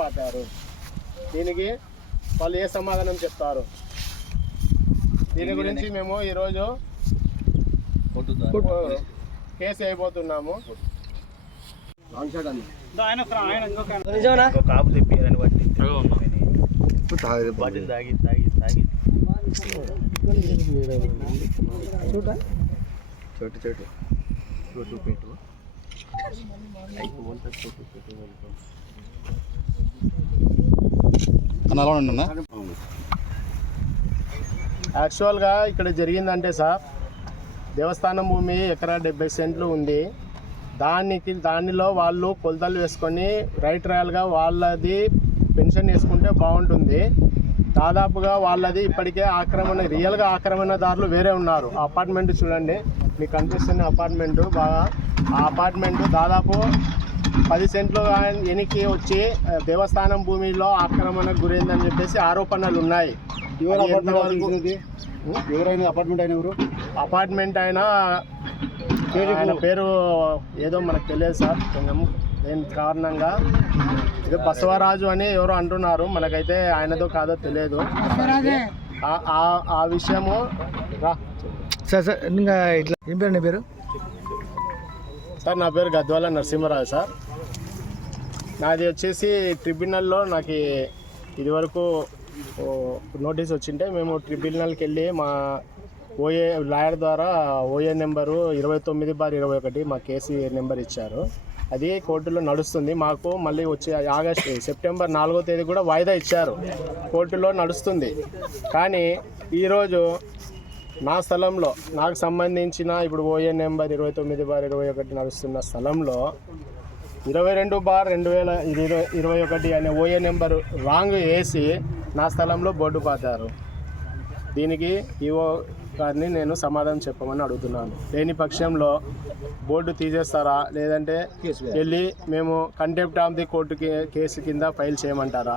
పాతారు. దీనికి వాళ్ళు ఏ సమాధానం చెప్తారు? దీని గురించి మేము ఈరోజు కేసు అయిపోతున్నాము. యాక్చువల్గా ఇక్కడ జరిగిందంటే సార్, దేవస్థానం భూమి ఎకరా 70 సెంట్లు ఉంది. దానిలో వాళ్ళు కొలతలు వేసుకొని రైట్ రాయల్గా వాళ్ళది పెన్షన్ వేసుకుంటే బాగుంటుంది. దాదాపుగా వాళ్ళది ఇప్పటికే రియల్గా ఆక్రమణదారులు వేరే ఉన్నారు. ఆ అపార్ట్మెంట్ చూడండి, మీకు కనిపిస్తున్న అపార్ట్మెంటు బాగా, ఆ అపార్ట్మెంటు దాదాపు 10 సెంట్లు వెనక్కి వచ్చి దేవస్థానం భూమిలో ఆక్రమణకు గురైందని చెప్పేసి ఆరోపణలు ఉన్నాయి. అపార్ట్మెంట్ అయినా ఆయన పేరు ఏదో మనకు తెలియదు సార్. కొంచెం దేని కారణంగా ఇది బసవరాజు అని ఎవరో అంటున్నారు, మనకైతే ఆయనదో కాదో తెలియదు. ఆ విషయము సార్ ఇంకా ఇట్లా ఏం పేరు? నీ పేరు? సార్ నా పేరు గద్వాల నరసింహరాజు సార్. నాది వచ్చేసి ట్రిబ్యునల్లో నాకు ఇదివరకు నోటీస్ వచ్చింటే మేము ట్రిబ్యునల్కి వెళ్ళి మా ఓఏ లాయర్ ద్వారా ఓఏ నెంబరు 29/21 మా కేసు నెంబర్ ఇచ్చారు. అది కోర్టులో నడుస్తుంది. మాకు మళ్ళీ వచ్చే సెప్టెంబర్ 4వ తేదీ కూడా వాయిదా ఇచ్చారు, కోర్టులో నడుస్తుంది. కానీ ఈరోజు నా స్థలంలో నాకు సంబంధించిన ఇప్పుడు ఓఏ నెంబర్ 29/21 నడుస్తున్న స్థలంలో 22/2021 అనే ఓఏ నెంబరు రాంగ్ వేసి నా స్థలంలో బోర్డు పాతారు. దీనికి ఈఓ గారిని నేను సమాధానం చెప్పమని అడుగుతున్నాను. లేని పక్షంలో బోర్డు తీసేస్తారా, లేదంటే వెళ్ళి మేము contempt of the court case కింద ఫైల్ చేయమంటారా?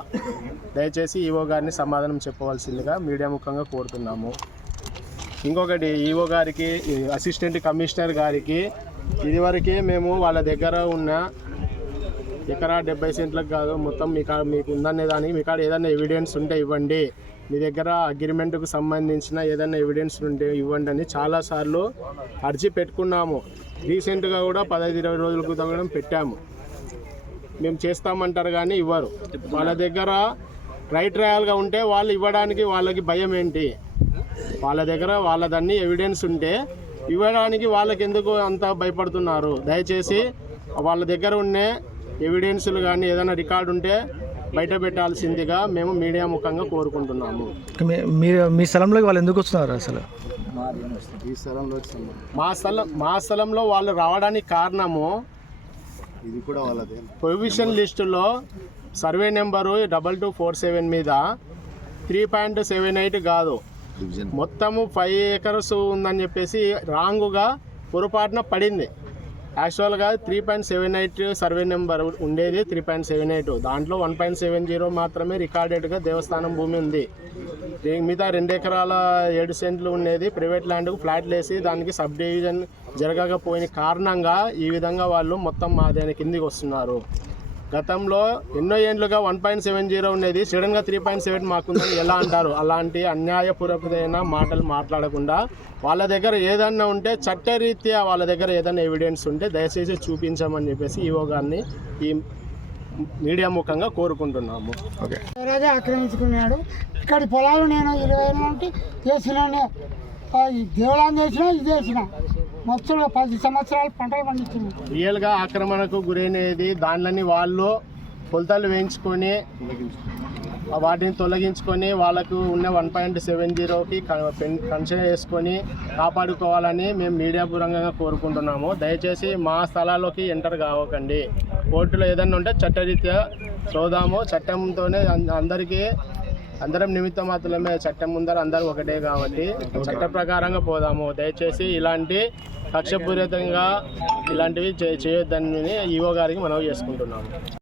దయచేసి ఈఓ గారిని సమాధానం చెప్పవలసిందిగా మీడియా ముఖంగా కోరుతున్నాము. ఇంకొకటి, ఈఓ గారికి, అసిస్టెంట్ కమిషనర్ గారికి ఇదివరకే మేము వాళ్ళ దగ్గర ఉన్న ఎకరా 70 సెంట్లకు కాదు మొత్తం మీకు ఉందనే దానికి మీ కాడ ఏదైనా ఎవిడెన్స్ ఉంటే ఇవ్వండి, మీ దగ్గర అగ్రిమెంట్కు సంబంధించిన ఏదైనా ఎవిడెన్స్ ఉంటే ఇవ్వండి అని చాలాసార్లు అర్జీ పెట్టుకున్నాము. రీసెంట్గా కూడా 15-20 రోజుల క్రితం కూడా పెట్టాము. మేము చేస్తామంటారు కానీ ఇవ్వరు. వాళ్ళ దగ్గర రైట్ రాయల్గా ఉంటే వాళ్ళు ఇవ్వడానికి వాళ్ళకి భయం ఏంటి? వాళ్ళ దగ్గర వాళ్ళదన్నీ ఎవిడెన్స్ ఉంటే ఇవ్వడానికి వాళ్ళకి ఎందుకు అంత భయపడుతున్నారు? దయచేసి వాళ్ళ దగ్గర ఉన్న ఎవిడెన్స్లు కానీ ఏదైనా రికార్డు ఉంటే బయట పెట్టాల్సిందిగా మేము మీడియా ముఖంగా కోరుకుంటున్నాము. మీ స్థలంలోకి వాళ్ళు ఎందుకు వస్తున్నారు? అసలు మా స్థలంలో వాళ్ళు రావడానికి కారణము ఇది కూడా వాళ్ళది. ప్రొవిషన్ లిస్టులో సర్వే నెంబరు 2247 మీద 3.78 కాదు, మొత్తము 5 acres ఉందని చెప్పేసి రాంగుగా పొరపాటున పడింది. యాక్చువల్గా 3.78 సర్వే నెంబర్ ఉండేది 3.78, దాంట్లో 1.70 మాత్రమే రికార్డెడ్గా దేవస్థానం భూమి ఉంది. మిగతా 2 ఎకరాల 7 సెంట్లు ఉండేది ప్రైవేట్ ల్యాండ్కు ఫ్లాట్లు వేసి దానికి సబ్ డివిజన్ జరగకపోయిన కారణంగా ఈ విధంగా వాళ్ళు మొత్తం మా దాని కిందికి వస్తున్నారు. గతంలో ఎన్నో ఏండ్లుగా 1.70 ఉండేది, సడన్గా 3.7 మాకుందని ఎలా అంటారు? అలాంటి అన్యాయపూర్వకమైన మాటలు మాట్లాడకుండా వాళ్ళ దగ్గర ఏదన్నా ఉంటే చట్టరీత్యా వాళ్ళ దగ్గర ఏదైనా ఎవిడెన్స్ ఉంటే దయచేసి చూపించమని చెప్పేసి ఈఓ గారిని ఈ మీడియా ముఖంగా కోరుకుంటున్నాము. ఓకే, ఆక్రమించుకున్నాడు. ఇక్కడి పొలాలు నేను 20 ఏళ్ళ నుండి చేసినానే, దేవాలయం చేసినా ఇది చేసిన మొత్తం 10 సంవత్సరాలు పంటలు పండించింది. రియల్గా ఆక్రమణకు గురైనది దానిని వాళ్ళు కొలతలు వేయించుకొని వాటిని తొలగించుకొని వాళ్ళకు ఉన్న 1.70కి కన్సిడర్ చేసుకొని కాపాడుకోవాలని మేము మీడియా పూర్వకంగా కోరుకుంటున్నాము. దయచేసి మా స్థలాల్లోకి ఎంటర్ కావకండి. కోర్టులో ఏదన్నా ఉంటే చట్టరీత్యా చూద్దాము. చట్టంతోనే అందరం నిమిత్త మాత్రమే, చట్టం ముందర అందరూ ఒకటే కాబట్టి చట్ట ప్రకారంగా పోదాము. దయచేసి ఇలాంటి కక్షపూరితంగా ఇలాంటివి చేయొద్దని ఈఓ గారికి మనవి చేసుకుంటున్నాము.